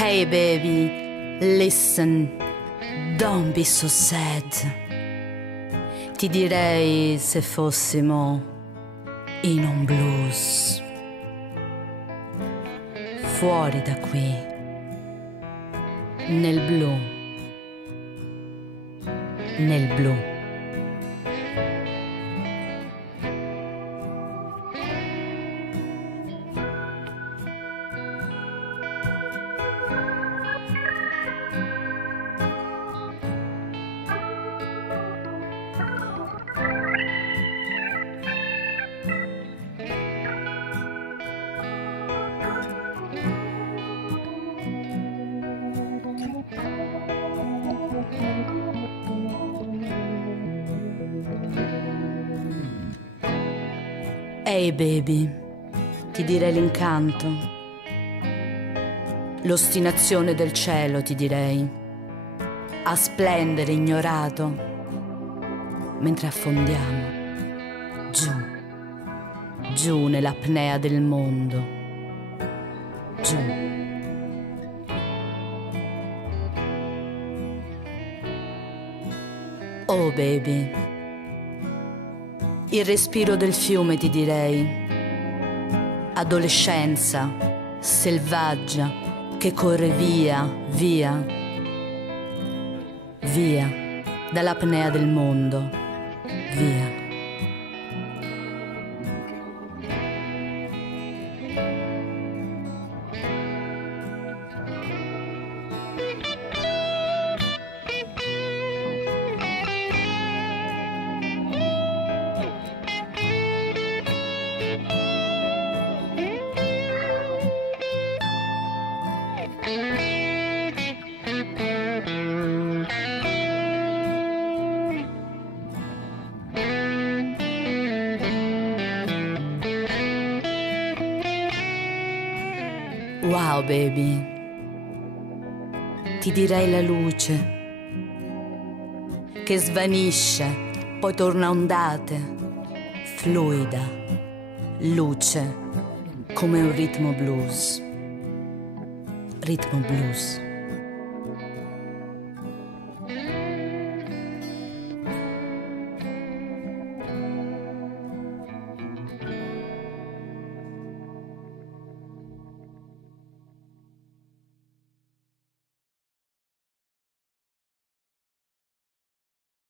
Hey baby, listen, don't be so sad. Ti direi se fossimo in un blues. Fuori da qui, nel blu, nel blu. Hey baby, ti direi l'incanto, l'ostinazione del cielo ti direi, a splendere ignorato, mentre affondiamo, giù, giù nell'apnea del mondo, giù. Oh baby, il respiro del fiume ti direi, adolescenza selvaggia che corre via, via, via dall'apnea del mondo, via. Wow baby, ti direi la luce che svanisce, poi torna a ondate, fluida, luce come un ritmo blues, ritmo blues.